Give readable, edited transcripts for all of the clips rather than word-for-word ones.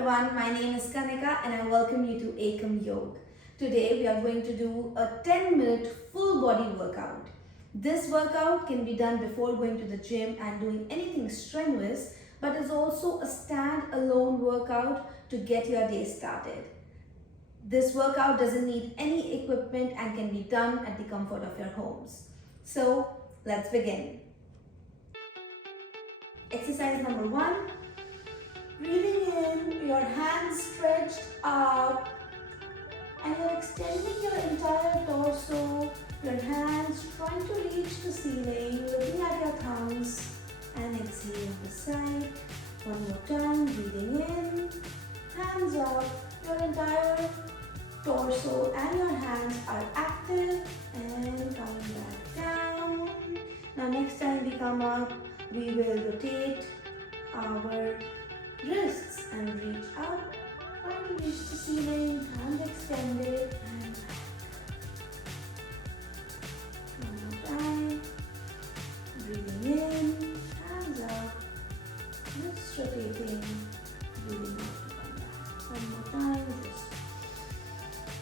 everyone, my name is Kanika and I welcome you to Aikam Yoga. Today we are going to do a 10-minute full body workout. This workout can be done before going to the gym and doing anything strenuous, but is also a stand-alone workout to get your day started. This workout doesn't need any equipment and can be done at the comfort of your homes. So let's begin. Exercise number 1. Breathing in, your hands stretched out and you're extending your entire torso, your hands trying to reach the ceiling, looking at your thumbs, and exhale on the side. One more time, breathing in, hands up, your entire torso and your hands are active and coming back down. Now next time we come up, we will rotate our wrists and reach up, trying to reach the ceiling, hand extended and back. One more time, breathing in, hands up, wrists rotating, breathing out to come back. One more time, just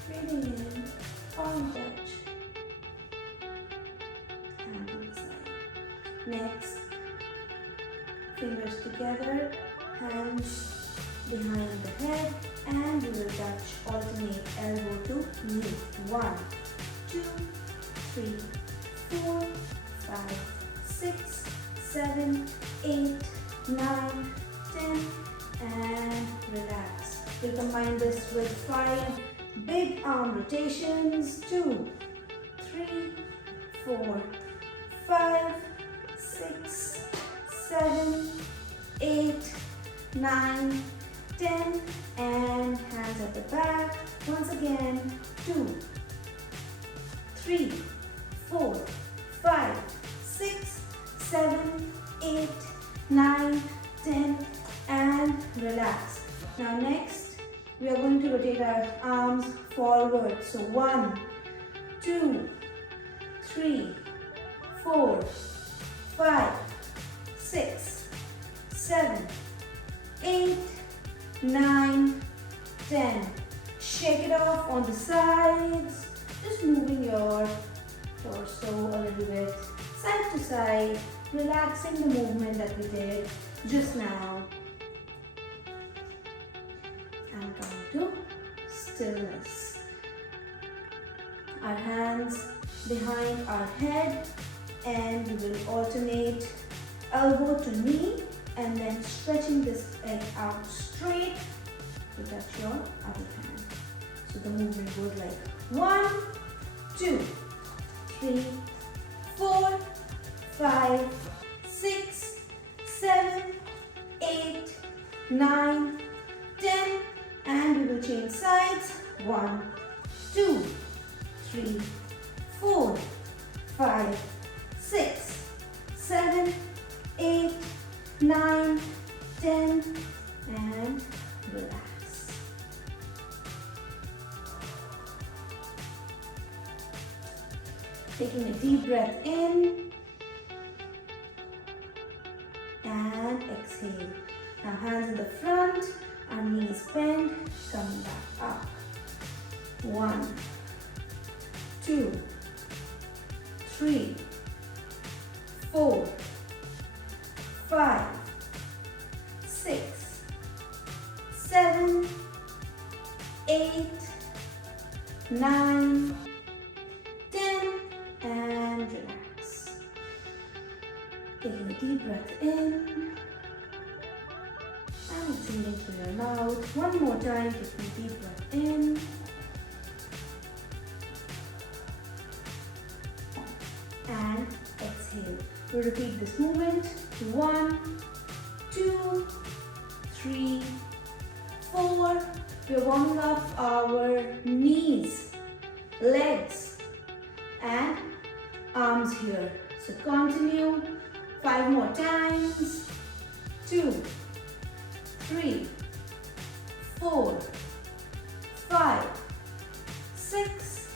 breathing in, palm touch, hand on the side. Next, fingers together, hands behind the head, and we will touch, alternate elbow to knee. 1, 2, 3, 4, 5, 6, 7, 8, 9, 10, and relax. We'll combine this with 5 big arm rotations. 2, 3, 4, 5, 6, 7, 8, 9, 10, and hands at the back. Once again, 2, 3, 4, 5, 6, 7, 8, 9, 10, and relax. Now next, we are going to rotate our arms forward. So 1, 2, 3, 4, 5, 6, 7, 8, 9, 10. Shake it off on the sides, just moving your torso a little bit side to side, relaxing the movement that we did just now. And come to stillness. Our hands behind our head, and we will alternate elbow to knee and then stretching this leg out straight to touch your other hand. So the movement goes like 1, 2, 3, 4, 5, 6, 7, 8, 9, 10, and we will change sides. 1, 2, 3, 4, 5, 6, 7, 8, 9, 10, and relax. Taking a deep breath in and exhale. Now hands in the front, our knees bend, coming back up. 1, 2, 3, 4, 5, 6, 7, 8, 9, 10, and relax. Taking a deep breath in and exhaling through your mouth. One more time, taking a deep breath in and exhale. We'll repeat this movement. 1, 2, 3, 4. We're warming up our knees, legs, and arms here. So continue 5 more times. 2, 3, 4, 5, 6,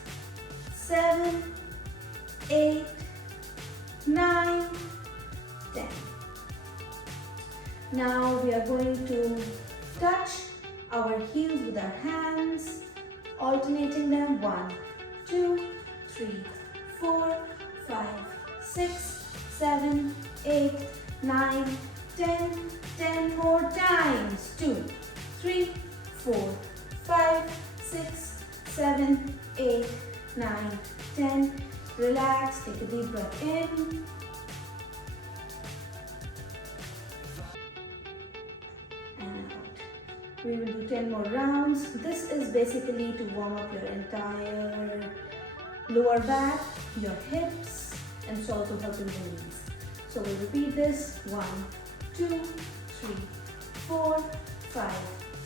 7, 8, 9, 10. Now we are going to touch our heels with our hands, alternating them. 1, 2, 3, 4, 5, 6, 7, 8, 9, 10. 10 more times. 2, 3, 4, 5, 6, 7, 8, 9, 10. Relax, take a deep breath in. And out. We will do 10 more rounds. This is basically to warm up your entire lower back, your hips, and it's also helping the knees. So we'll repeat this. 1, 2, 3, 4, 5,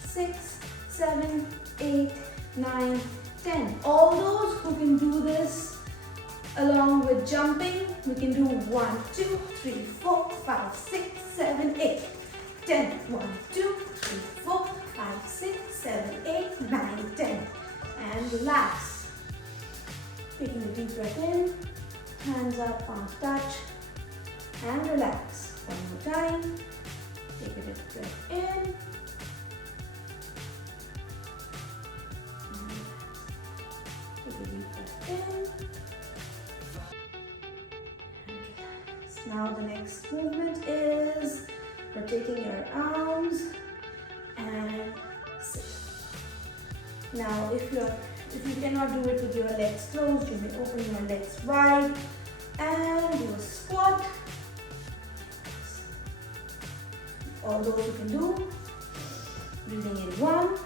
6, 7, 8, 9, 10. All those who can do this along with jumping, we can do 1, 2, 3, 4, 5, 6, 7, 8, 10. 1, 2, 3, 4, 5, 6, 7, 8, 9, 10. And relax. Taking a deep breath in, hands up, palms touch, and relax. One more time. Take a deep breath in. Take a deep breath in. Now the next movement is rotating your arms and sit. Now if you cannot do it with your legs closed, you may open your legs wide and do a squat. All those you can do. Breathing in 1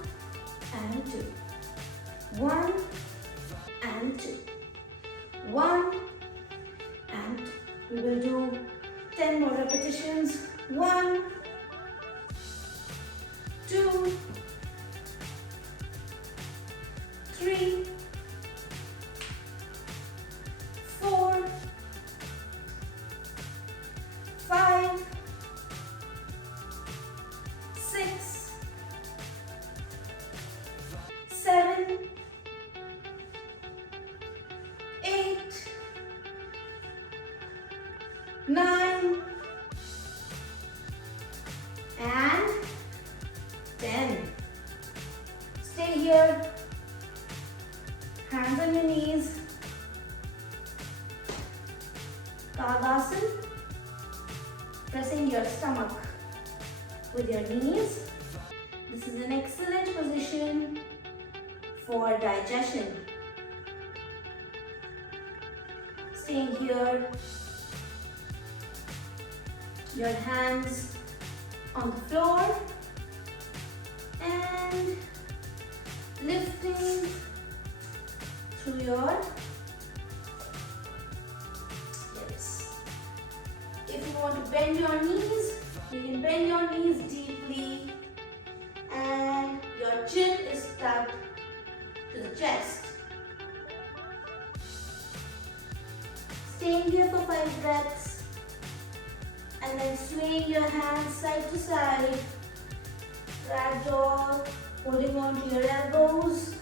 and 2. 1 and 2. 1 and 2. We will do 10 more repetitions. 1, 2, 3, 4, 5, 6, 7, 8, 9 and 10. Stay here. Hands on your knees. Kavasana. Pressing your stomach with your knees. This is an excellent position for digestion. Staying here. Your hands on the floor and lifting through your hips. If you want to bend your knees, you can bend your knees deeply and your chin is tucked to the chest. Staying here for 5 breaths. And then swaying your hands side to side, ragdoll, holding on to your elbows,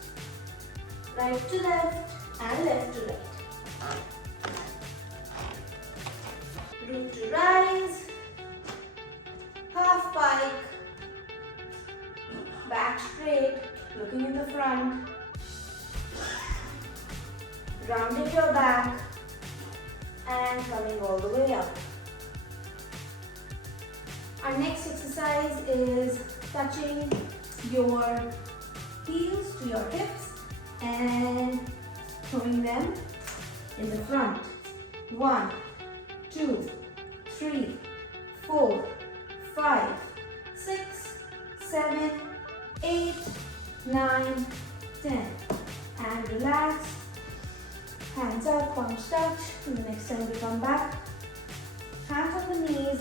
right to left and left to right. Root to rise, half pike, back straight, looking in the front, rounding your back and coming all the way up. Our next exercise is touching your heels to your hips and throwing them in the front. 1, 2, 3, 4, 5, 6, 7, 8, 9, 10. And relax. Hands up, palms touch. And the next time we come back, hands on the knees.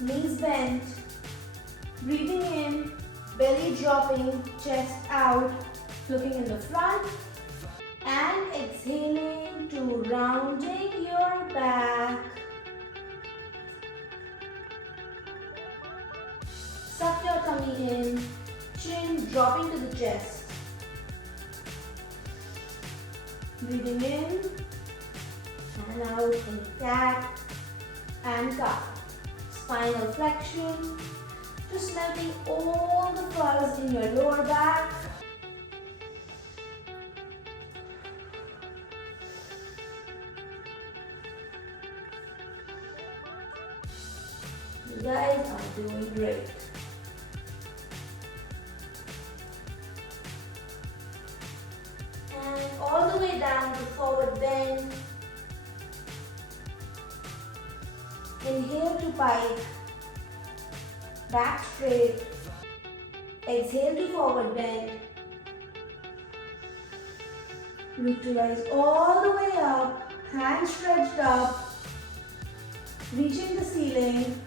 Knees bent, breathing in, belly dropping, chest out, looking in the front and exhaling to rounding your back. Suck your tummy in, chin dropping to the chest. Breathing in and out in cat and cow. Spinal flexion Just melting all the fuzz in your lower back. You guys are doing great. And all the way down to forward bend. Inhale to pike. Back straight. Exhale to forward bend. Neutralize all the way up. Hands stretched up. Reaching the ceiling.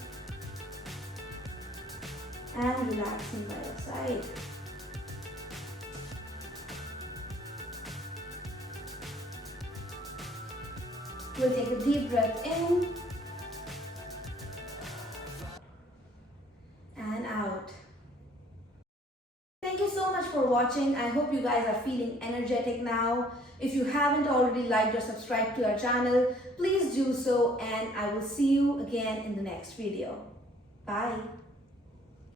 And relaxing by your side. We'll take a deep breath in and out. Thank you so much for watching. I hope you guys are feeling energetic now. If you haven't already liked or subscribed to our channel, please do so, and I will see you again in the next video. Bye.